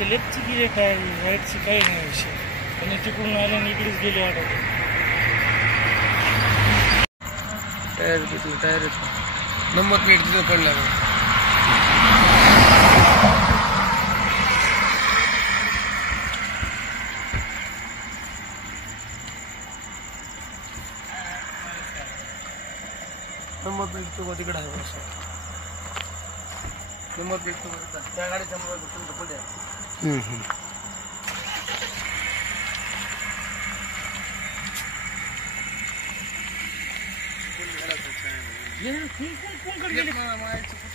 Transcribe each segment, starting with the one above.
लेफ्टची गिरे काय राईटची काही नाही विषय आणि तिकडून आले आणि इकडेच गेले वाटत टायर घेतलं टायर नंबर प्लेट तिथं पडला नंबर प्लेट तो तिकडे आहे नंबर प्लेट त्या गाडीच्या पडल्या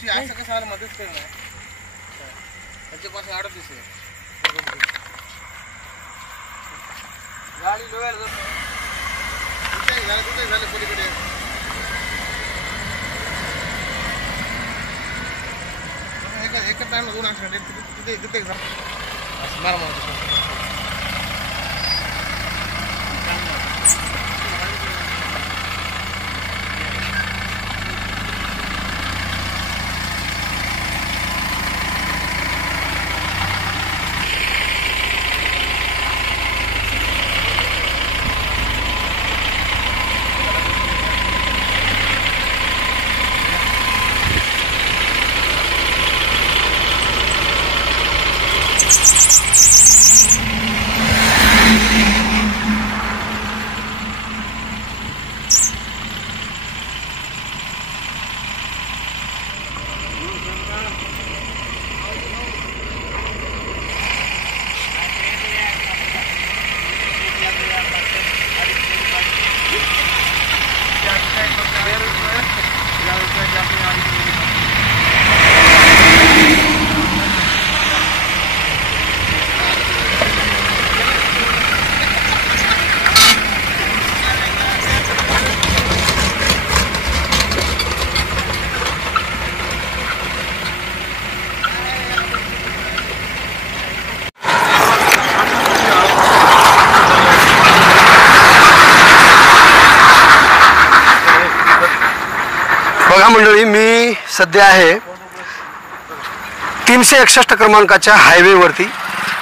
असं कसं आलं मदत करणार त्याच्यापासून अडत गाडी लोहायला जातो कुठे झालं पलीकडे एका टाइम दोन तिथे तिथे मारा बघा मंडळी, मी सध्या आहे 361 क्रमांकाच्या हायवेवरती.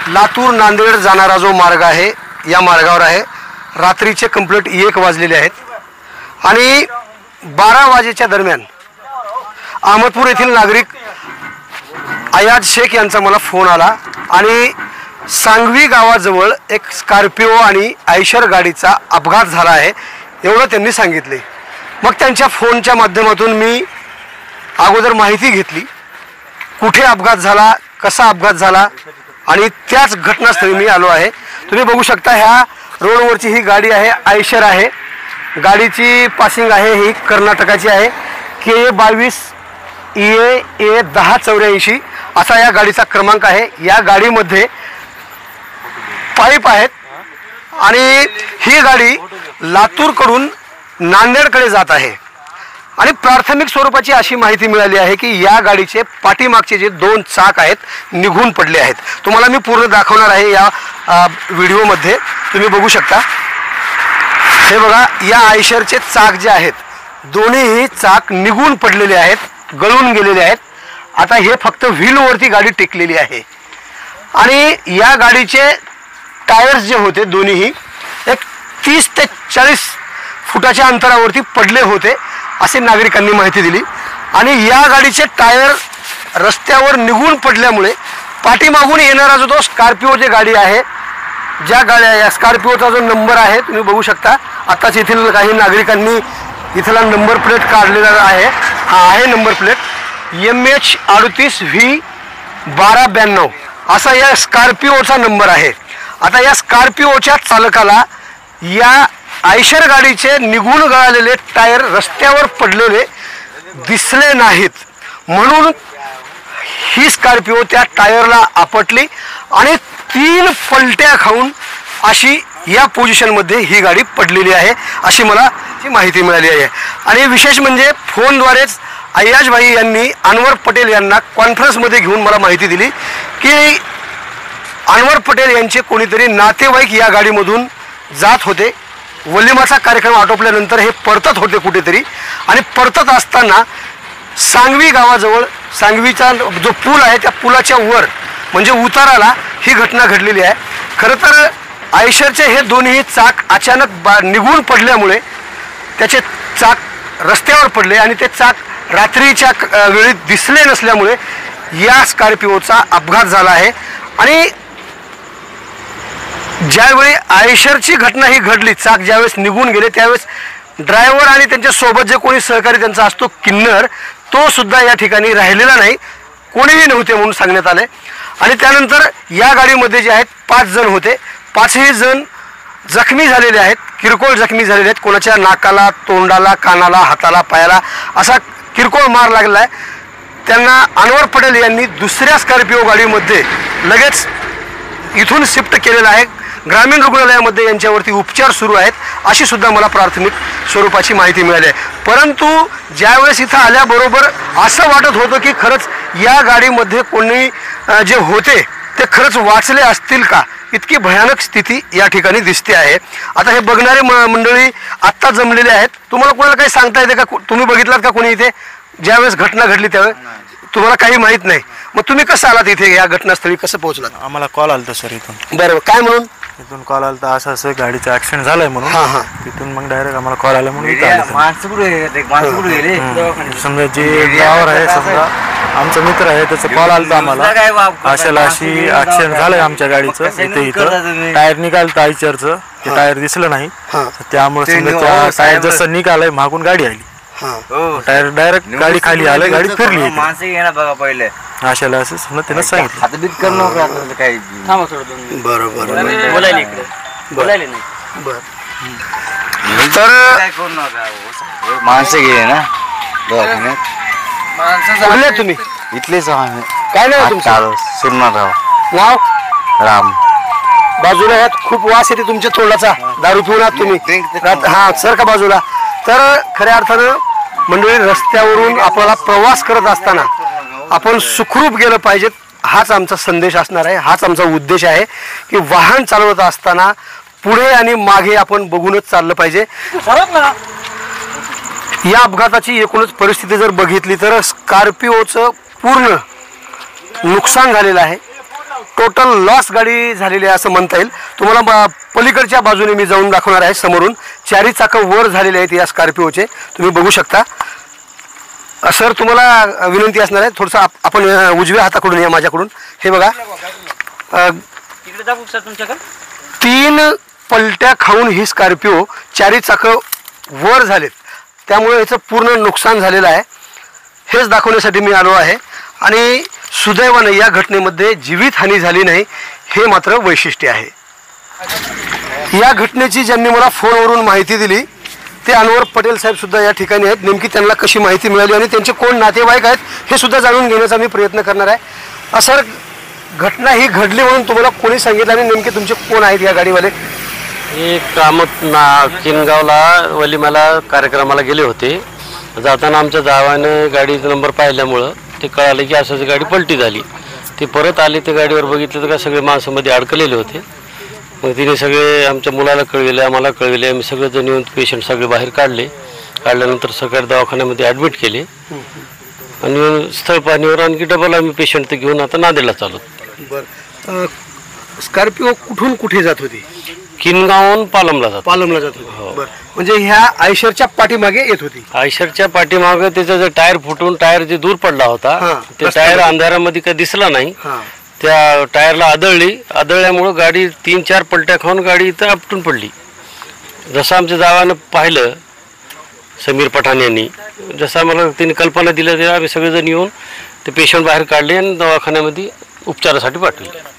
लातूर नांदेड जाणारा जो मार्ग आहे या मार्गावर आहे. रात्रीचे कंप्लीट 1 वाजलेले आहेत आणि 12 वाजेच्या दरम्यान अहमदपूर येथील नागरिक अयाज शेख यांचा मला फोन आला आणि सांगवी गावाजवळ एक स्कॉर्पिओ आणि आयशर गाडीचा अपघात झाला आहे एवढं त्यांनी सांगितले. मग त्यांच्या फोनच्या माध्यमातून मी अगोदर माहिती घेतली, कुठे अपघात झाला, कसा अपघात झाला आणि त्याच घटनास्थळी मी आलो आहे. तुम्ही बघू शकता ह्या रोडवरची ही गाडी आहे, आयशर आहे. गाडीची पासिंग आहे ही कर्नाटकाची आहे. K22 EA 1084 असा या गाडीचा क्रमांक आहे. या गाडीमध्ये पाईप आहेत आणि ही गाडी लातूरकडून नांदेडकडे जात आहे. आणि प्राथमिक स्वरूपाची अशी माहिती मिळाली आहे की या गाडीचे पाठीमागचे जे 2 चाक आहेत निघून पडले आहेत. तुम्हाला मी पूर्ण दाखवणार आहे या व्हिडिओमध्ये. तुम्ही बघू शकता, हे बघा, या आयशरचे चाक जे आहेत दोन्हीही चाक निघून पडलेले आहेत, गळून गेलेले आहेत. आता हे फक्त व्हीलवरती गाडी टेकलेली आहे. आणि या गाडीचे टायर्स जे होते दोन्हीही एक 30 ते 40 फुटाच्या अंतरावरती पडले होते असे नागरिकांनी माहिती दिली. आणि या गाडीचे टायर रस्त्यावर निघून पडल्यामुळे पाठीमागून येणारा जो तो स्कॉर्पिओ जी गाडी आहे, ज्या गाड्या या स्कॉर्पिओचा जो नंबर आहे तुम्ही बघू शकता. आताच येथील काही नागरिकांनी इथला नंबर प्लेट काढलेला आहे. हा आहे नंबर प्लेट MH38V1292 असा या स्कॉर्पिओचा नंबर आहे. आता या स्कॉर्पिओच्या चालकाला या आयशर गाडीचे निघून गळालेले टायर रस्त्यावर पडलेले दिसले नाहीत, म्हणून ही स्कॉर्पिओ त्या टायरला आपटली आणि 3 पलट्या खाऊन अशी या पोझिशनमध्ये ही गाडी पडलेली आहे अशी मला ती माहिती मिळाली आहे. आणि विशेष म्हणजे फोनद्वारेच अय्याज भाई यांनी अनवर पटेल यांना कॉन्फरन्समध्ये घेऊन मला माहिती दिली की अनवर पटेल यांचे कोणीतरी नातेवाईक या गाडीमधून जात होते. वलिमाचा कार्यक्रम आटोपल्यानंतर हे परतत होते कुठेतरी, आणि परतत असताना सांगवी गावाजवळ सांगवीचा जो पूल आहे त्या पुलाच्या वर म्हणजे उताराला ही घटना घडलेली आहे. खरं तर आयशरचे हे दोन्ही चाक अचानक निघून पडल्यामुळे त्याचे चाक रस्त्यावर पडले आणि ते चाक रात्रीच्या वेळी दिसले नसल्यामुळे या स्कॉर्पिओचा अपघात झाला आहे. आणि ज्यावेळी आयशरची घटना ही घडली, चाक ज्यावेळेस निघून गेले त्यावेळेस ड्रायव्हर आणि त्यांच्या सोबत जे कोणी सहकारी त्यांचा असतो किन्नर, तो सुद्धा या ठिकाणी राहिलेला नाही, कोणीही नव्हते म्हणून सांगण्यात आले. आणि त्यानंतर या गाडीमध्ये जे आहेत 5 जण होते, 5ही जण जखमी झालेले आहेत, किरकोळ जखमी झालेले आहेत. कोणाच्या नाकाला, तोंडाला, कानाला, हाताला, पायाला असा किरकोळ मार लागला आहे. त्यांना अनवर पटेल यांनी दुसऱ्या स्कॉर्पिओ गाडीमध्ये लगेच इथून शिफ्ट केलेलं आहे. ग्रामीण रुग्णालयामध्ये यांच्यावरती उपचार सुरू आहेत अशी सुद्धा मला प्राथमिक स्वरूपाची माहिती मिळाली आहे. परंतु ज्यावेळेस इथं आल्याबरोबर असं वाटत होतं की खरंच या गाडीमध्ये कोणी जे होते ते खरंच वाचले असतील का, इतकी भयानक स्थिती या ठिकाणी दिसते आहे. आता हे बघणारे मंडळी आत्ता जमलेले आहेत. तुम्हाला कोणाला काही सांगता येते का? तुम्ही बघितलात का कोणी इथे ज्यावेळेस घटना घडली त्यावेळेस? तुम्हाला काही माहीत नाही. मग तुम्ही कसं आलात इथे या घटनास्थळी, कसं पोहोचलात? आम्हाला कॉल आलता सर इथून. बरोबर, काय म्हणून? इथून कॉल आलता असं असं गाडीचं ऍक्सिडेंट झालंय म्हणून. तिथून मग डायरेक्ट आम्हाला कॉल आला म्हणून समजा जे ड्रायव्हर आहे, समजा आमचा मित्र आहे, त्याचा कॉल आलता आम्हाला अशाला अशी ऍक्सिडेंट झालंय आमच्या गाडीचं इथे. इथं टायर निघालतं आयचरचं, ते टायर दिसलं नाही, त्यामुळे समजा त्या टायर जसं निघालंय मागून गाडी आली, टायर डायरेक्ट गाडी खाली आलं, गाडी फिरली पहिले अशाला असं समजा त्यानं सांगितलं. बरोबर. तर माणसं गेले ना कुठले तुम्ही? इथलेच आम्ही. काय नाव तुमचं? सुरनाराव. नाव? राम. बाजूला यात खूप वास येते तुमच्या तोंडाचा, दारू पिऊन आहात तुम्ही. हा सर का बाजूला. तर खऱ्या अर्थानं मंडळी, रस्त्यावरून आपल्याला प्रवास करत असताना आपण सुखरूप गेलं पाहिजेत, हाच आमचा संदेश असणार आहे, हाच आमचा उद्देश आहे की वाहन चालवत असताना पुढे आणि मागे आपण बघूनच चाललं पाहिजे. या अपघाताची एकूणच परिस्थिती जर बघितली तर स्कॉर्पिओचं पूर्ण नुकसान झालेलं आहे, टोटल लॉस गाडी झालेली आहे असं म्हणता येईल. तुम्हाला पलीकडच्या बाजूने मी जाऊन दाखवणार आहे. समोरून 4ही चाकं वर झालेले आहेत या स्कॉर्पिओचे, तुम्ही बघू शकता. सर तुम्हाला विनंती असणार आहे, थोडंसं आपण उजव्या हाताकडून या माझ्याकडून. हे बघा, 3 पलट्या खाऊन ही स्कॉर्पिओ 4ही चाकं वर झालेत, त्यामुळे याचं पूर्ण नुकसान झालेलं आहे. हेच दाखवण्यासाठी मी आलो आहे. आणि सुदैवाने या घटनेमध्ये जीवितहानी झाली नाही, हे मात्र वैशिष्ट्य आहे. या घटनेची ज्यांनी मला फोनवरून माहिती दिली ते अनवर पटेल साहेब सुद्धा या ठिकाणी आहेत. नेमकी त्यांना कशी माहिती मिळाली आणि त्यांचे कोण नातेवाईक आहेत हे सुद्धा जाणून घेण्याचा मी प्रयत्न करणार आहे. सर, घटना ही घडली म्हणून तुम्हाला कोणी सांगितलं आणि नेमके तुमचे कोण आहेत या गाडीवाले? हे कामत किनगावला वलिमाला कार्यक्रमाला गेले होते. जाताना आमच्या जावानं गाडीचा नंबर पाहिल्यामुळं ते कळालं की असं गाडी पलटी झाली. ते परत आले, ते गाडीवर बघितलं तर का सगळे माणसामध्ये अडकलेले होते. मग तिने सगळे आमच्या मुलाला कळविले, आम्हाला कळविले, आम्ही सगळेजण येऊन पेशंट सगळे बाहेर काढल्यानंतर सकाळी दवाखान्यामध्ये ॲडमिट केले आणि स्थळ पाहणीवर आणखी डबल आम्ही पेशंट घेऊन आता नांदेडला चालू. बरं, स्कॉर्पिओ कुठून कुठे जात होती? किनगावहून पालमला जात होती. बरं, म्हणजे ह्या आयशरच्या पाठीमागे येत होती? आयशरच्या पाठीमागे त्याचा जो टायर फुटून टायर जे दूर पडला होता, ते टायर अंधारामध्ये काही दिसला नाही, त्या टायरला आदळल्यामुळं गाडी 3-4 पलट्या खाऊन गाडी इथं आपटून पडली. जसं आमच्या जावानं पाहिलं, समीर पठाण यांनी, जसं आम्हाला त्यांनी कल्पना दिल्या तेव्हा आम्ही सगळेजण येऊन ते पेशंट बाहेर काढले आणि दवाखान्यामध्ये उपचारासाठी पाठवले.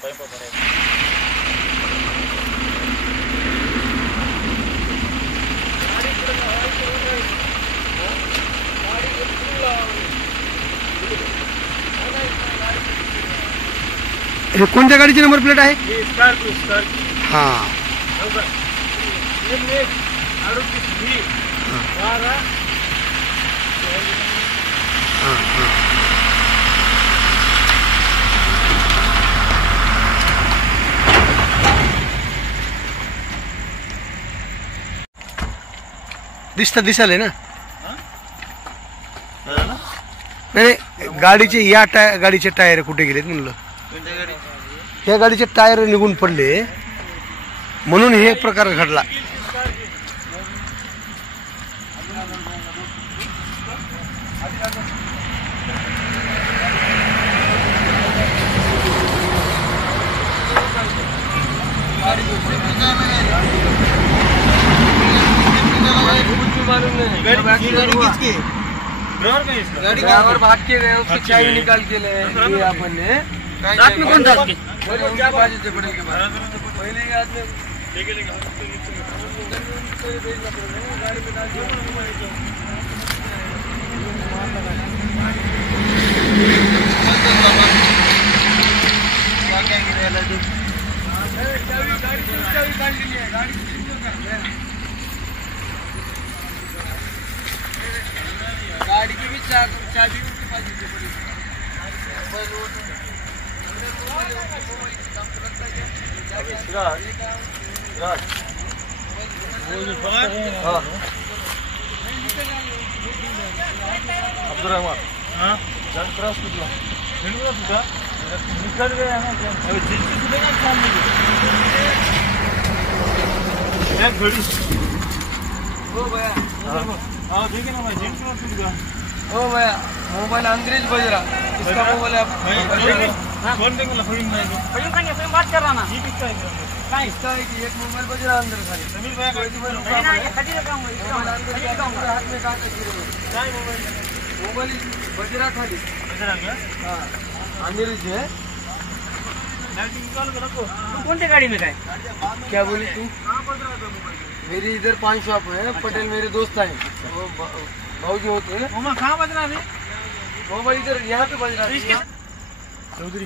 हे कोणत्या गाडीची नंबर प्लेट आहे? हां, दिसायला ना नाही गाडीचे गाडीचे टायर कुठे गेलेत म्हणलं या गाडीचे टायर निघून पडले म्हणून हे प्रकार घडला. ड्राइवर भाग के गए, उसकी चाबी निकाल के ले अपन ने रात में कौन रात के बाजी से पड़े के बाद पहले के आदमी गाड़ी में डाल दिया गाड़ी की भी चाबी उसके पास से पड़ी अब्दुलरहमान हाँ जन क्रॉस निकला निकल गया ना अभी जिसकी खुलेगा सामने एक घड़ी ओ भैया हाँ ठीक है ना भाई जिन क्रॉस निकला ओ भैया मोबाइल अंग्रेज बज रहा इसका मोबाइल आप फोन देंगे ना फोन नहीं बात कर रहा ना ठीक है क्या इसका एक मोबाइल बज रहा अंदर खाली समीर भैया नहीं ना ये खड़ी रखा हूं हाथ में कहां का क्या मोबाइल बज रहा खाली बज रहा क्या हां अंग्रेज है लाइट निकाल के रखो तू कौन सी गाड़ी में है क्या बोली तू कहां बज रहा था मोबाइल मेरी इधर 5 शॉप है पटेल मेरे दोस्त हैं वो भाऊजी होते हैं वो कहां बज रहा है मोबाइल इधर यहां पे बज रहा है चौधरी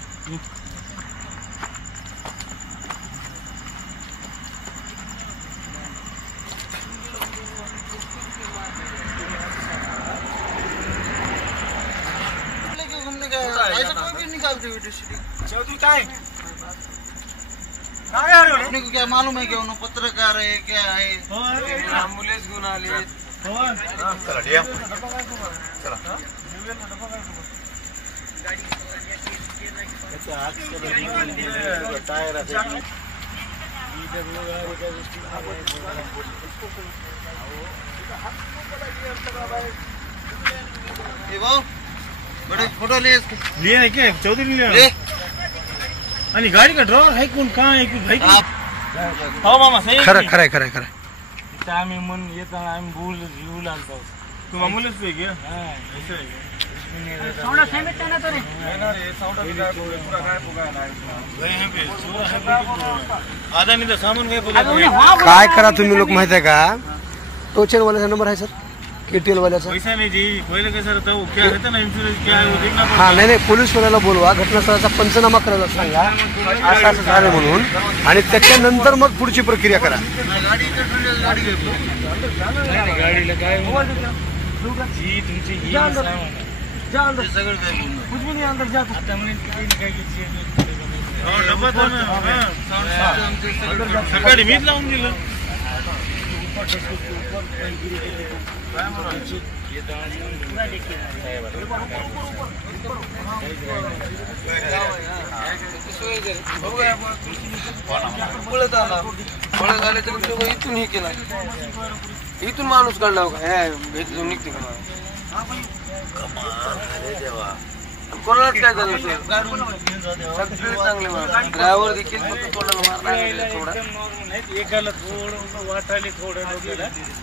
चौधरी क्या है अपने को क्या मालूम है क्या उन्होंने पत्रकार है क्या है एम्बुलेंस गुना लिए चला दिया चला टायर बड़े फोटो ले लिए है क्या चौधरी ले आणि गाड़ी का ड्राइवर है कौन कहाँ है भाई हो मामा सही खरं खरं खरं खरं आम्ही मन येताना आम्ही बोल येऊ लागतो तू मामूलच पे गया हां ऐसे साउंड समेटता ना तो रे ना रे साउंड पूरा गायब हो गया ना यहाँ पे चोर है आधा नहीं तो सामान गए बोले काय करा तुम्ही लोक माहित आहे का टोचन वाल्याचा नंबर आहे सर केटीएल वाल्याचा पैसा नहीं जी पहले कैसा रहता वो क्या रहता ना इंश्योरेंस क्या है वो देखना पड़ता हा नाही पोलीस वाल्याला बोलवा घटनास्थळाचा पंचनामा करायला सांगा असं झालं म्हणून आणि त्याच्यानंतर मग पुढची प्रक्रिया करा. गाडीला काय जी तुमची ही जा अंदर सगळं काय कुछ भी नहीं अंदर जा आता म्हणे किती काय किती हां डब्बा तो ना हां सकाळी मीच लावून दिलं पळत आले तर इथून हे केला इथून माणूस काढला का भेटून निघते का कोणालाच काय झालं सगळे चांगले ड्रायव्हर देखील कोणाला मारला थोडा एकाला थोडं वाटायला थोडं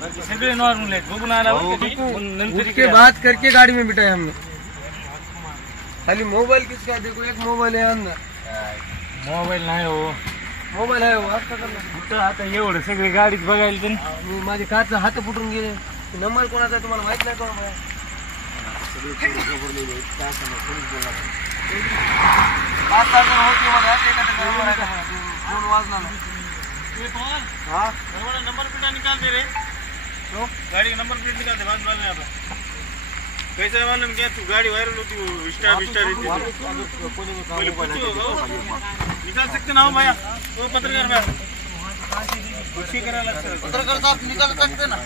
बाकी सगळे नॉर्मल आहेत बघून आला उसके बात करके गाड़ी में बिठाया हमने खाली मोबाइल किसका देखो एक मोबाइल है अंदर मोबाईल नाही हो मोबाइल है वो आपका करना कुठं आता एवढं सगळे गाडीत बघायला तर मी माझे काच हात फुटून गेले नंबर कोणाचा तुम्हाला माहित नाही का नंबर प्लेट निकाल दे रे तो गाड़ी का नंबर प्लेट निकाल दे बाद में आप कैसे मालूम क्या तू गाड़ी वायरल होती वो स्टार निकाल सकते ना हो भैया वो पत्रकार भैया कुछ करा लग सकता पत्रकार साहब निकाल सकते ना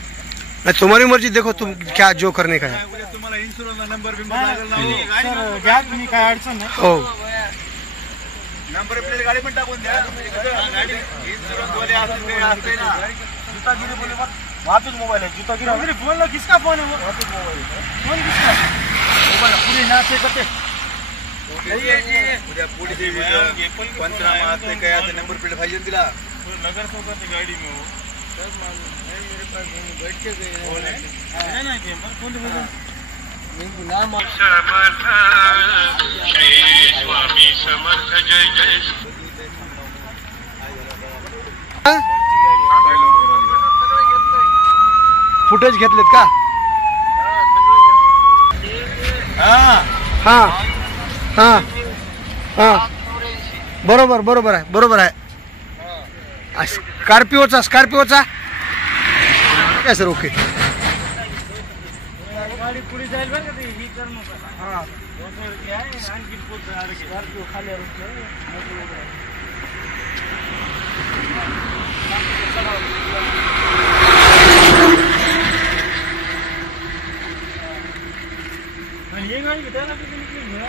मैं तुम्हारी मर्जी, देखो तुम क्या जो करने का है। तुम्हाला इन्शुरन्स नंबर घ्या तुम्ही, काय अडचण नाही। हो नंबर प्लेट गाडी पण टाकून द्या। गाडी इन्शुरन्स वाले असते ना, जूतागिरी बोले मत वापस मोबाइल है, जूतागिरी अरे फोन ला किसका फोन है वो? वापस मोबाइल है, फोन किसका? मोबाइल पूरी ना से करते नहीं है जी। उद्या पुलिस पंचनामा असते काय आता नंबर प्लेट पाहिजे तिला। नगर सोबत गाडी में हो मेरे पास बैठ के गए है ना के मत फोन बोल नाम स्वामी समर्थ जय जय। फुटेज घेतलेत का? हां हां हां हां बरोबर बरोबर आहे, बरोबर आहे। स्कॉर्पिओचा काय सर? ओके गाडी पुढे जाईल बरं का, ते ही कर नका। हां की आहे आणखी पोत स्कॉर्पिओ खाली ये गाड़ी बता ना कितनी निकली है?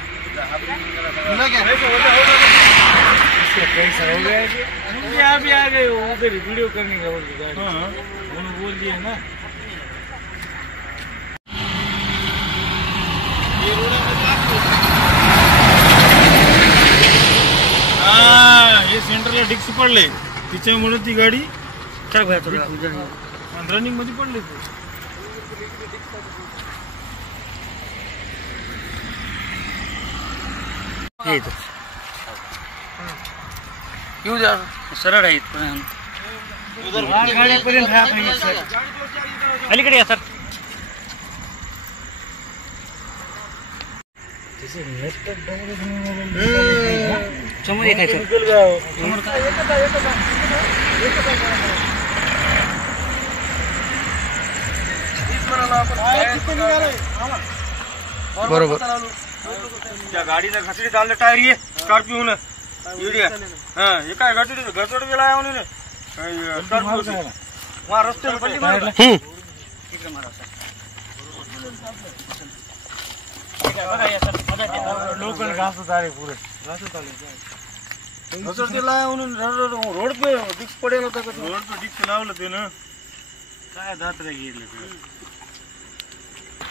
पैसा हो गया कि मुझे आप ही आ गए हो उधर वीडियो करने का बोल के। हाँ उन्होंने बोल दिया ना ये रोड हे सेंटरला डिक्स पडले, तिच्यामुळे ती गाडी रनिंग मध्ये पडली। येऊ द्या, सरळ आहे इथपर्यंत, गाडीपर्यंत अलीकडे या सर। समोर एक आहे सर, बरोबर। त्या गाडीला घसडी चाललं टायर ये स्कॉर्पिओ न एवढी। हां हे काय घसड गेला आहे म्हणून स्कॉर्पिओ वा रस्त्यावर पडली मारला। इकडे मारा सर, बघा या सर, लोकल घासत आले, पुरे घासत आले। घसड गेला आहे म्हणून रोड पे डिक्स पडेल होता का? रोड पे डिक्स लावलं ते ना, काय दात्रे गेले ते।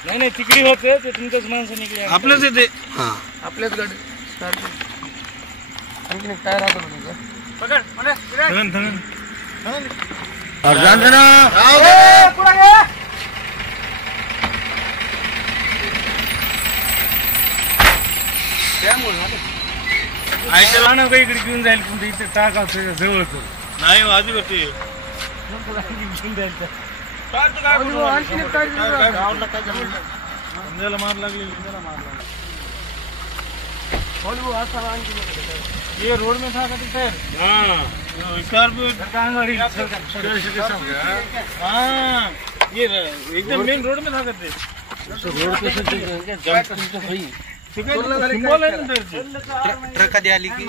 नाही नाही तिकडे होते ते, तुमच्याच माणसं निघले, आपल्याच येते। हां आपल्याच गाडी स्कॉर्पिओ आणखी टायर होता तुमचा, पकड थंगन थंगन ऐकायला काही इकडे घेऊन जाईल, पण इथे टाका जवळ नाही आधी होते घेऊन जाईल। मार लागली, ये रोड में था टायर। हाँ स्कॉर्पियो हाँ ये एकदम मेन रोड में था करते, रोड पे सिंबल आहे ना ट्रक आधी आली की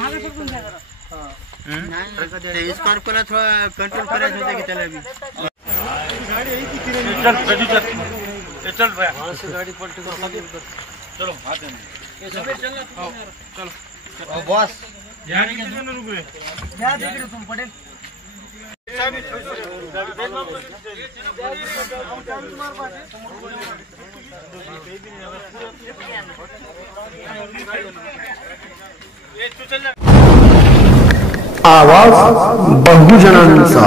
स्कॉर्पियोला थोडा कंट्रोल करायचं होतं की त्याला भी। चल भैया गाड़ी पलटी चलो चलो बॉस तुम पटेल आवाज बहुजनांचा।